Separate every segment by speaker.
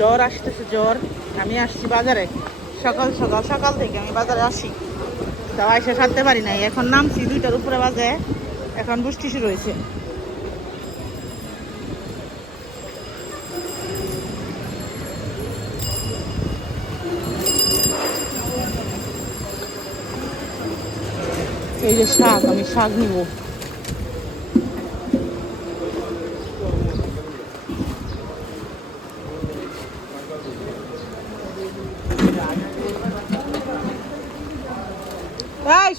Speaker 1: জ্বর আসতেছে, জ্বর। আমি আসছি বাজারে। সকাল সকাল সকাল থেকে আমি বাজারে আসি। তাও এসে সারতে পারি নাই। এখন নামছি দুইটার উপরে বাজে। এখন বৃষ্টি শুরু হয়েছে এই যে শাক, আমি শাক নিব।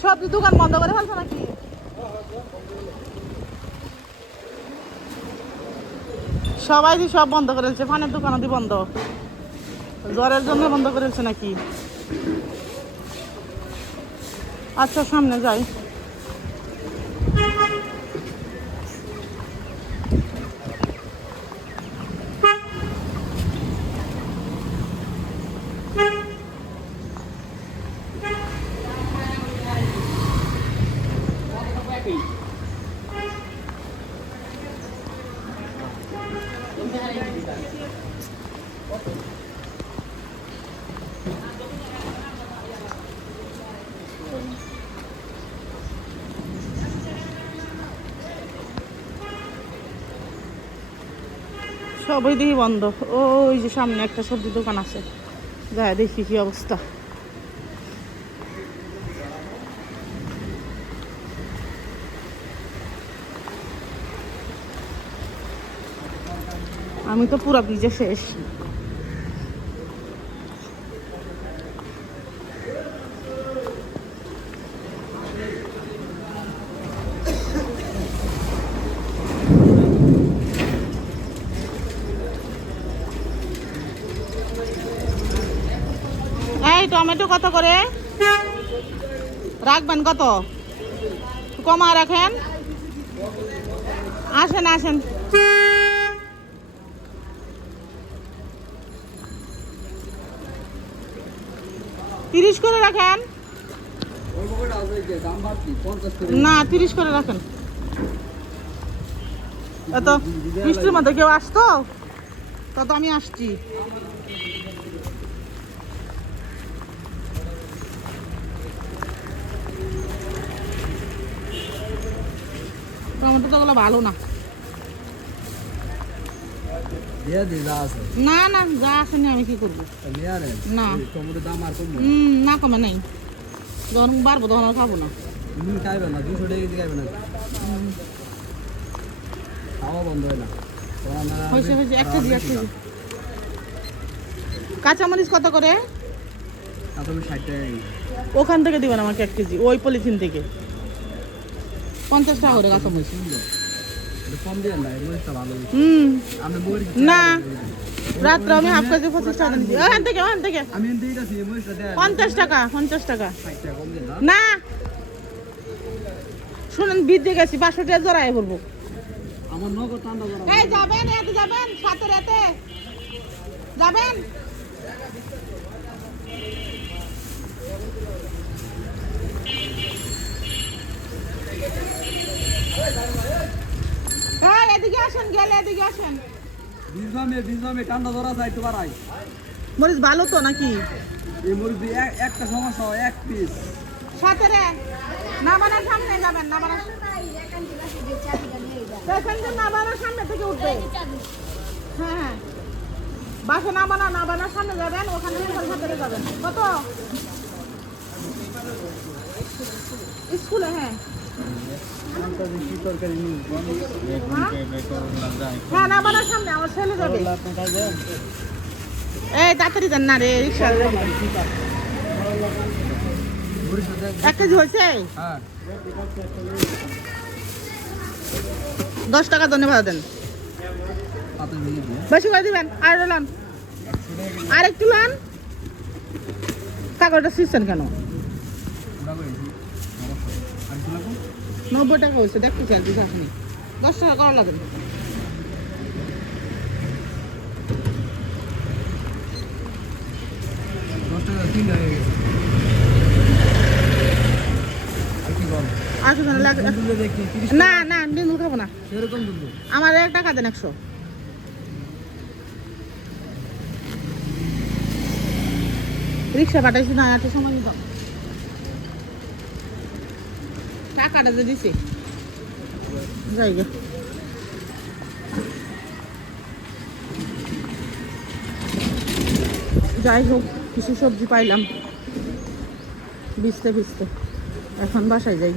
Speaker 1: সবজি দোকান বন্ধ করে ফেলছো নাকি? সবাই দি সব বন্ধ করে ফেলছে পানের দোকানও দি বন্ধ? জ্বরের জন্য বন্ধ করে ফেলছে নাকি? আচ্ছা সামনে যাই। সবই দেখি বন্ধ। ওই যে সামনে একটা সবজি দোকান আছে। যাই দেখি কি অবস্থা। আমি তো পুরো ভিজে শেষ। এই, টমেটো কত করে? রাখবেন কত? কমা রাখেন। আসেন আসেন। তিরিশ করে রাখেন। না, তিরিশ করে রাখেন। এত বৃষ্টির মধ্যে কেউ আসতো? তত আমি আসছি। টমেটো তো ভালো না। না না যা আসেনি আমি কি করব? না। না কমে নাই। যখন বাড়বো তখন আর খাব না।
Speaker 2: খাইবে না দুশো টাকা কেজি খাইবে না খাওয়া বন্ধ হয় না তোমার
Speaker 1: হয়েছে হয়েছে এক কেজি এক কেজি কাঁচামরিচ কত করে। ওখান থেকে দিবেন আমাকে এক কেজি ওই পলিথিন থেকে পঞ্চাশ টাকা করে কাঁচামরিচ হুম। না। রাত্রে আমি হাফ কেজি পঁচিশ টাকা দিই ওখান থেকে ওখান থেকে।
Speaker 2: আমি এনে দিয়ে গেছি এই মরিচটা দেয়
Speaker 1: পঞ্চাশ টাকা পঞ্চাশ টাকা।
Speaker 2: না।
Speaker 1: শুনুন বিদ্যে গেছি পাঁচশো টাকা জড়াই বলব।
Speaker 2: আমার নগদ
Speaker 1: এই যাবেন এতে যাবেন সাথে রাতে যাবেন হ্যাঁ এদিকে আসেন গেলে এদিকে আসেন।
Speaker 2: বিজবামে বিজবামে ঠান্ডা ধরা যায় একটু বাড়াই
Speaker 1: মরিচ ভালো তো নাকি?
Speaker 2: এই মরিচ একটা সমস্যা হয়, এক পিস
Speaker 1: সাথে রে নাবানার সামনে যাবেন সামনে। থেকে উঠবে। হ্যাঁ হ্যাঁ। বাসে নাবানা নাবানার সামনে যাবেন ওখানে সাথে যাবেন। কত? স্কুলে হ্যাঁ। হ্যাঁ তাড়াতাড়ি এক কেজি দশ টাকা ধন্যবাদ দেন। বেশি করে দিবেন? আর লান। আর একটু লান? কাগজটা শিখছেন কেন
Speaker 2: ওটা করেছি আর কি লাগবো
Speaker 1: নব্বই টাকা হয়েছে দেখতে চান দিস আপনি। দশ টাকা করা লাগবে। না
Speaker 2: দুধে
Speaker 1: না না ডিম খাব না। আমার এক টাকা দেন একশো। রিক্সা পাঠাইছি না একটা সময় নিতাম টাকাটা যে দিছে। জায়গা যাই হোক কিছু সবজি পাইলাম। ভিজতে ভিজতে। এখন বাসায় যাই।